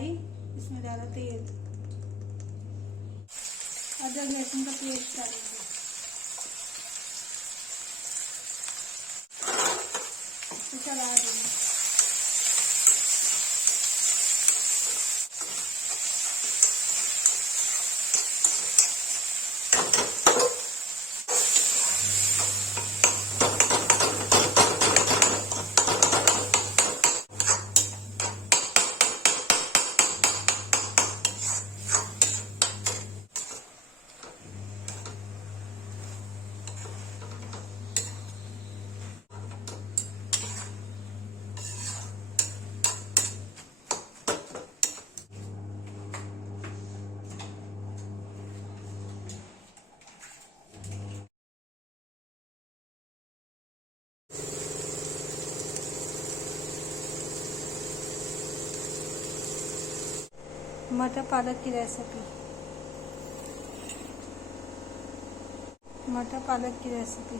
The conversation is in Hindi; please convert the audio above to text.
कढ़ाई, इसमें डाला तेल, अदरक लहसुन का पेस्ट डालेंगे, इसे चला देंगे। मटर पालक की रेसिपी, मटर पालक की रेसिपी।